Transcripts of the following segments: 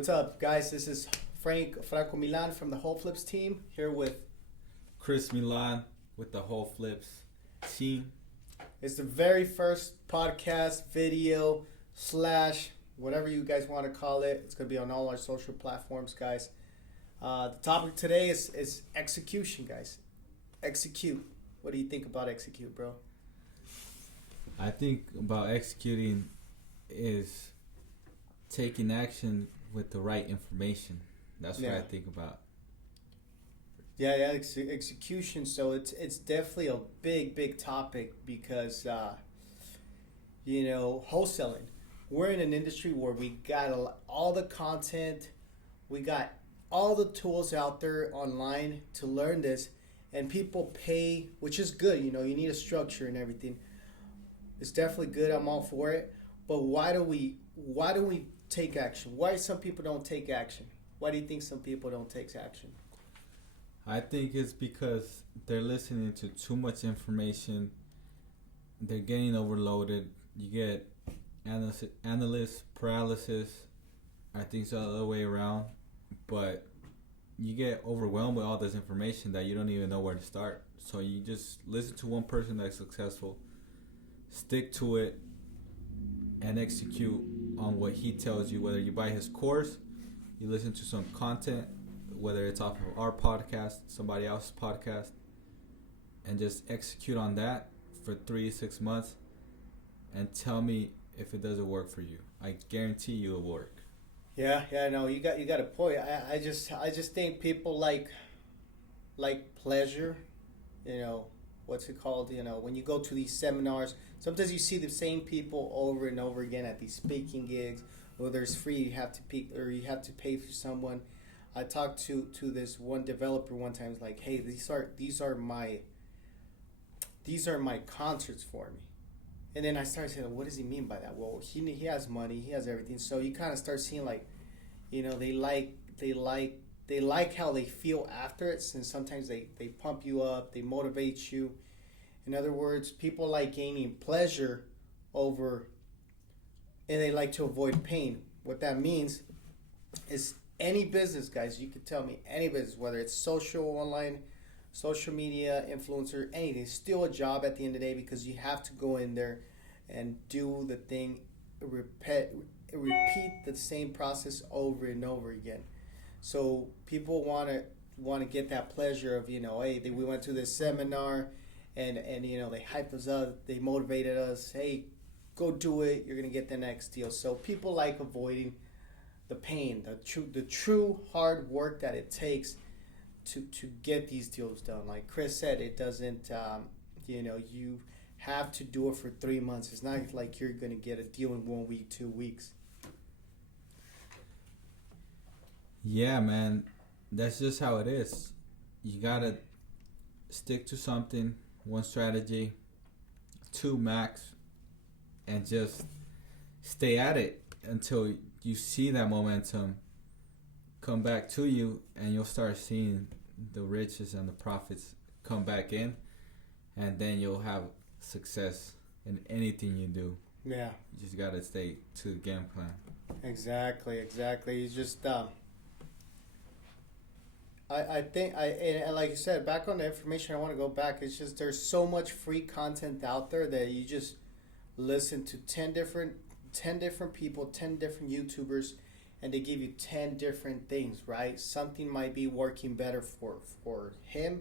what's up, guys? This is Franko Milan from the Wholeflips team here with. Chris Milan with the Wholeflips team. It's the very first podcast, video, slash, whatever you guys want to call it. It's going to be on all our social platforms, guys. The topic today is execution, guys. Execute. What do you think about execute, bro? I think about executing is taking action with the right information. That's what I think about. Yeah, execution. So it's definitely a big topic because wholesaling. We're in an industry where we got all the content, we got all the tools out there online to learn this, and people pay, which is good. You need a structure and everything. It's definitely good. I'm all for it. But why do we take action? Why some people don't take action? Why do you think some people don't take action? I think it's because they're listening to too much information. They're getting overloaded. You get analyst paralysis. I think it's the other way around. But you get overwhelmed with all this information that you don't even know where to start. So you just listen to one person that's successful, stick to it, and execute on what he tells you. Whether you buy his course, you listen to some content, whether it's off of our podcast, somebody else's podcast, and just execute on that for 3 to 6 months and tell me if it doesn't work for you. I guarantee you it will work. Yeah, no, you got a point. I just think people like pleasure, what's it called? When you go to these seminars, sometimes you see the same people over and over again at these speaking gigs. Whether it's free, you have to pay for someone. I talked to this one developer one time. It's like, hey, these are my concerts for me. And then I started saying, what does he mean by that? Well, he has money, he has everything. So you kind of start seeing they like how they feel after it, and sometimes they pump you up, they motivate you. In other words, people like gaining pleasure over, and they like to avoid pain. What that means is any business, guys, you could tell me any business, whether it's social, online, social media, influencer, anything, it's still a job at the end of the day because you have to go in there and do the thing, repeat the same process over and over again. So people want to get that pleasure of, hey, we went to this seminar and they hyped us up, they motivated us, hey, go do it, you're going to get the next deal. So people like avoiding the pain, the true hard work that it takes to get these deals done. Like Chris said, it doesn't, you have to do it for 3 months. It's not like you're going to get a deal in 1 week, 2 weeks. Yeah, man, that's just how it is. You got to stick to something, one strategy, 2 max, and just stay at it until you see that momentum come back to you, and you'll start seeing the riches and the profits come back in, and then you'll have success in anything you do. Yeah. You just got to stay to the game plan. Exactly. You just I think and like you said, back on the information, I want to go back. It's just there's so much free content out there that you just listen to 10 different people, 10 different YouTubers, and they give you 10 different things, right? Something might be working better for him.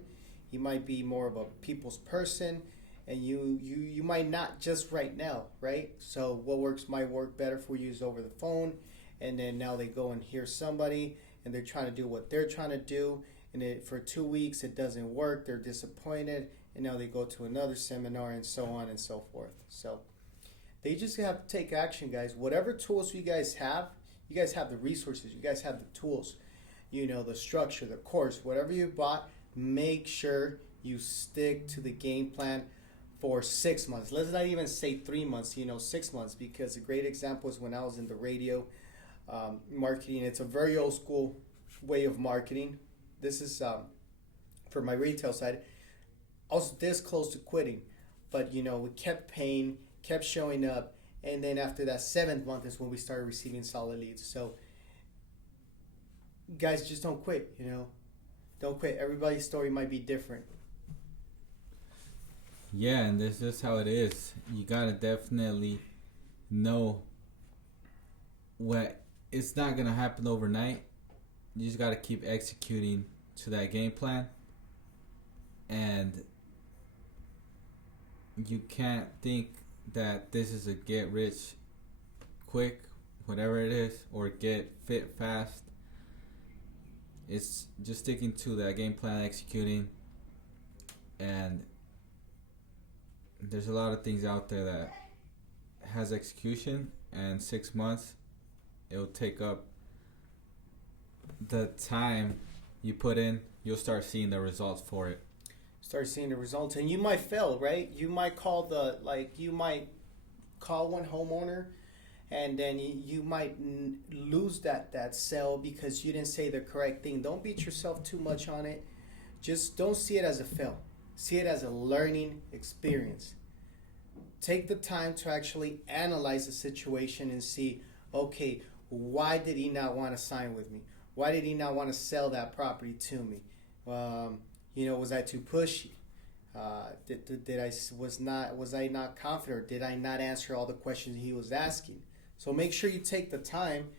He might be more of a people's person, and you might not just right now, right? So what might work better for you is over the phone, and then now they go and hear somebody, and they're trying to do what they're trying to do, and for 2 weeks it doesn't work, they're disappointed, and now they go to another seminar, and so on and so forth. So they just have to take action, guys. Whatever tools you guys have the resources, you guys have the tools, the structure, the course, whatever you bought, make sure you stick to the game plan for 6 months. Let's not even say 3 months, 6 months, because a great example is when I was in the radio marketing. It's a very old school way of marketing. This is for my retail side. I was this close to quitting, but we kept paying, kept showing up, and then after that 7th month is when we started receiving solid leads. So guys, just don't quit. Don't quit. Everybody's story might be different. Yeah, and this is how it is. You gotta definitely know what it's not gonna happen overnight. You just gotta keep executing to that game plan, and you can't think that this is a get rich quick, whatever it is, or get fit fast. It's just sticking to that game plan, executing, and there's a lot of things out there that has execution, and 6 months it'll take up the time you put in. You'll start seeing the results for it. Start seeing the results, and you might fail, right? You might call one homeowner, and then you might lose that sale because you didn't say the correct thing. Don't beat yourself too much on it. Just don't see it as a fail. See it as a learning experience. Take the time to actually analyze the situation and see, okay, why did he not want to sign with me? Why did he not want to sell that property to me? Was I too pushy? Was I not confident? Did I not answer all the questions he was asking? So make sure you take the time,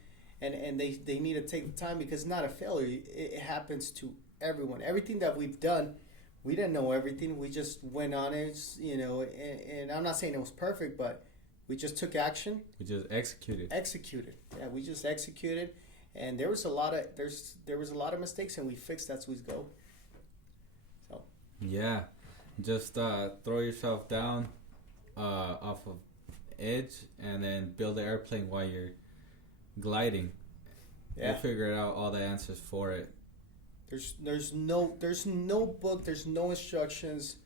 and they need to take the time, because it's not a failure. It happens to everyone. Everything that we've done, we didn't know everything. We just went on it, and I'm not saying it was perfect, but we just took action. We just executed. Yeah, we just executed, and there was a lot of mistakes, and we fixed as we go. So yeah, just throw yourself down off of edge, and then build an airplane while you're gliding. Yeah. We'll figure out all the answers for it. There's no book, there's no instructions.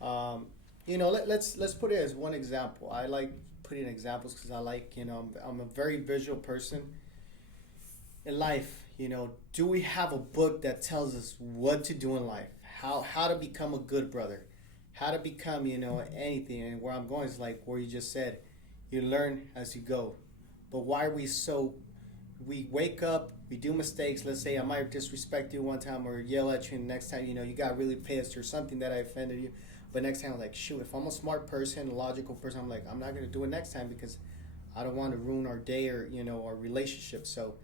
Let's put it as one example. I like putting examples because I like, I'm a very visual person. In life, do we have a book that tells us what to do in life? How to become a good brother? How to become, anything? And where I'm going is like where you just said, you learn as you go. But why are we wake up, we do mistakes. Let's say I might disrespect you one time or yell at you, and next time, you got really pissed or something that I offended you. But next time, I'm like, shoot, if I'm a smart person, a logical person, I'm like, I'm not going to do it next time because I don't want to ruin our day or, our relationship. So,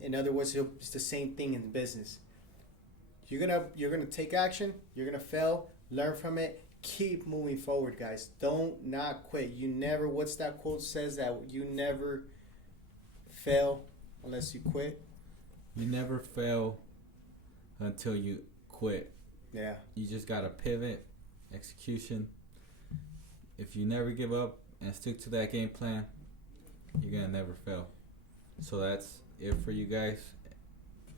in other words, it's the same thing in business. You're gonna take action. You're gonna fail. Learn from it. Keep moving forward, guys. Don't not quit. You never. What's that quote says that you never fail unless you quit. You never fail until you quit. Yeah. You just gotta pivot, execution. If you never give up and stick to that game plan, you're gonna never fail. So that's it for you guys.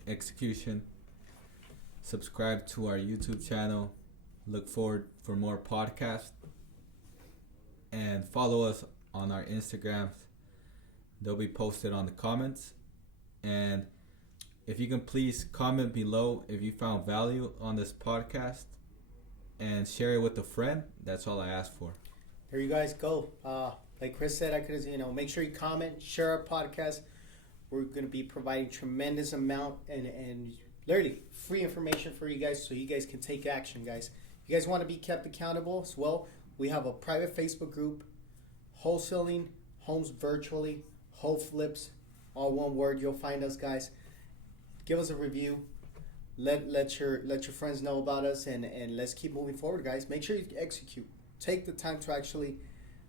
Execution. Subscribe to our YouTube channel. Look forward for more podcasts. And follow us on our Instagrams. They'll be posted on the comments. And if you can please comment below if you found value on this podcast and share it with a friend. That's all I ask for. There you guys go. Like Chris said, I could, make sure you comment, share our podcast. We're going to be providing tremendous amount and literally free information for you guys so you guys can take action, guys. If you guys want to be kept accountable as well, we have a private Facebook group, Wholesaling Homes Virtually, Wholeflips, all one word. You'll find us, guys. Give us a review. Let your friends know about us, and let's keep moving forward, guys. Make sure you execute. Take the time to actually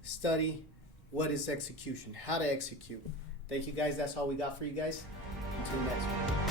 study what is execution, how to execute. Thank you, guys. That's all we got for you guys. Until next one.